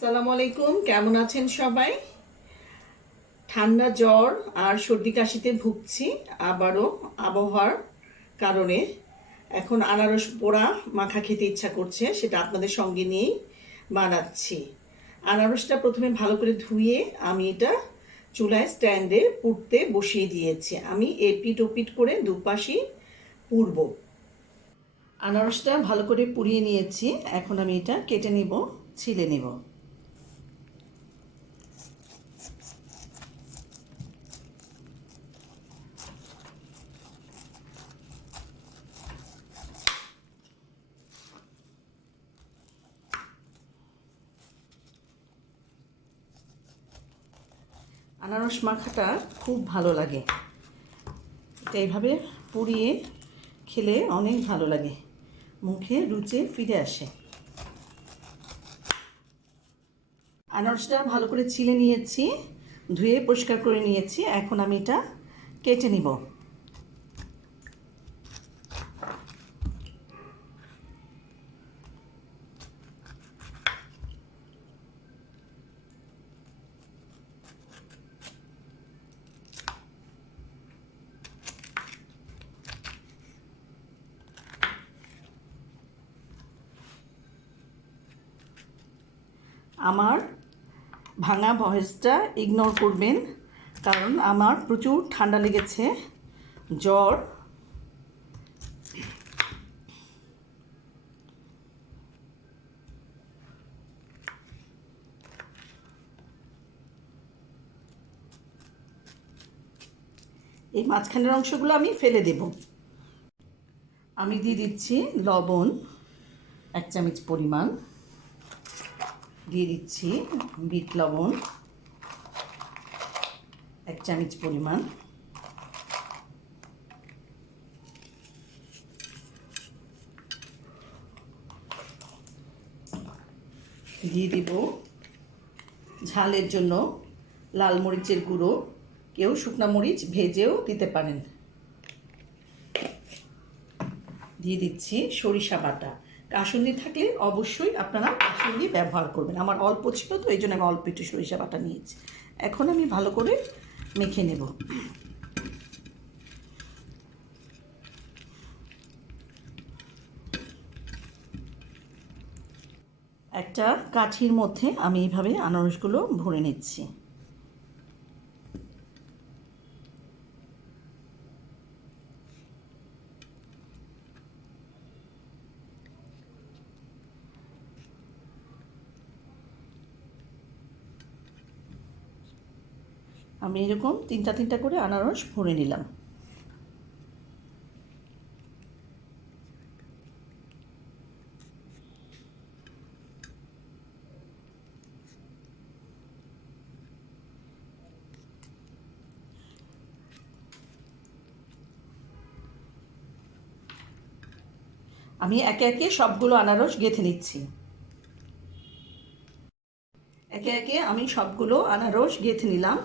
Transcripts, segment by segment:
আসসালামু আলাইকুম। কেমন আছেন সবাই? ঠান্ডা জ্বর আর সর্দি কাশিতে ভুগছি। আবারও আবহাওয়ার কারণে এখন আনারস পোড়া মাখা খেতে ইচ্ছা করছে, সেটা আপনাদের সঙ্গে নিয়েই বানাচ্ছি। আনারসটা প্রথমে ভালো করে ধুয়ে আমি এটা চুলায় স্ট্যান্ডে পুড়তে বসিয়ে দিয়েছি। আমি এপিট ওপিট করে দুপাশই পুড়ব। আনারসটা ভালো করে পুড়িয়ে নিয়েছি। এখন আমি এটা কেটে নিব, ছিলে নেব। আনারস মাখাটা খুব ভালো লাগে, এটা এইভাবে পুড়িয়ে খেলে অনেক ভালো লাগে, মুখে রুচে ফিরে আসে। আনারসটা ভালো করে ছিলে নিয়েছি, ধুয়ে পরিষ্কার করে নিয়েছি। এখন আমি এটা কেটে নিব। আমার ভাঙা ভয়েসটা ইগনোর করবেন, কারণ আমার প্রচুর ঠান্ডা লেগেছে, জ্বর। এই মাঝখানের অংশগুলো আমি ফেলে দেব। আমি দিয়ে দিচ্ছি লবণ 1 চামচ পরিমাণ, দিয়ে দিচ্ছি বিট লবণ 1 চামচ পরিমাণ, দিয়ে দিব ঝালের জন্য লাল মরিচের গুঁড়ো, কেউ শুকনো মরিচ ভেজেও দিতে পারেন। দিয়ে দিচ্ছি সরিষা বাটা। কাসুন্দি থাকলে অবশ্যই আপনারা কাসুন্দি ব্যবহার করবেন। আমার অল্প ছিল তো এই জন্য আমি অল্প একটু সরিষা বাটা নিয়েছি। এখন আমি ভালো করে মেখে নেব। একটা কাঠির মধ্যে আমি এইভাবে আনারসগুলো ভরে নিচ্ছি। আমি এরকম তিনটা করে আনারস ভরে নিলাম। আমি একে একে সবগুলো আনারস গেঁথে নিচ্ছি। একে একে আমি সবগুলো আনারস গেঁথে নিলাম।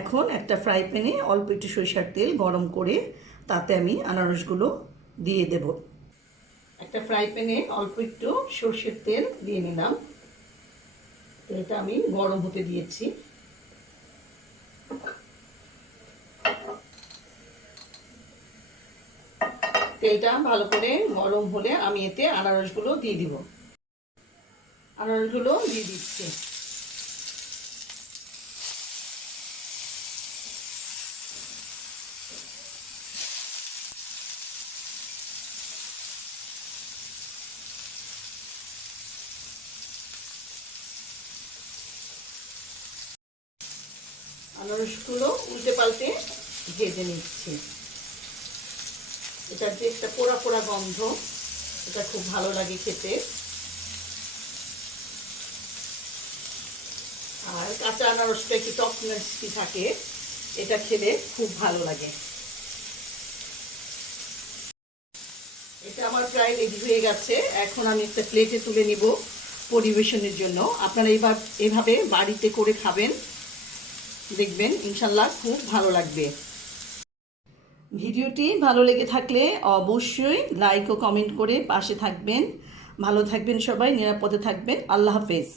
এখন একটা ফ্রাই প্যানে অল্প একটু সরিষার তেল গরম করে তাতে আমি আনারসগুলো দিয়ে দেব। একটা ফ্রাই প্যানে অল্প একটু সরষের তেল দিয়ে নিলাম। তেলটা আমি গরম হতে দিয়েছি। তেলটা ভালো করে গরম হলে আমি এতে আনারসগুলো দিয়ে দিব। আনারসগুলো দিয়ে দিচ্ছি। আনারসগুলো উল্টে পাল্টে ভেজে নিচ্ছি। এটার যে একটা পোড়া পোড়া গন্ধ, এটা খুব ভালো লাগে খেতে। আর কাঁচা আনারসটা একটু টক মিষ্টি থাকে, এটা খেলে খুব ভালো লাগে। এটা আমার প্রায় রেডি হয়ে গেছে। এখন আমি একটা প্লেটে তুলে নিব পরিবেশনের জন্য। আপনারা এভাবে বাড়িতে করে খাবেন, দেখবেন ইনশাল্লাহ খুব ভালো লাগবে। ভিডিওটি ভালো লেগে থাকলে অবশ্যই লাইক ও কমেন্ট করে পাশে থাকবেন। ভালো থাকবেন সবাই, নিরাপদে থাকবেন। আল্লাহ হাফেজ।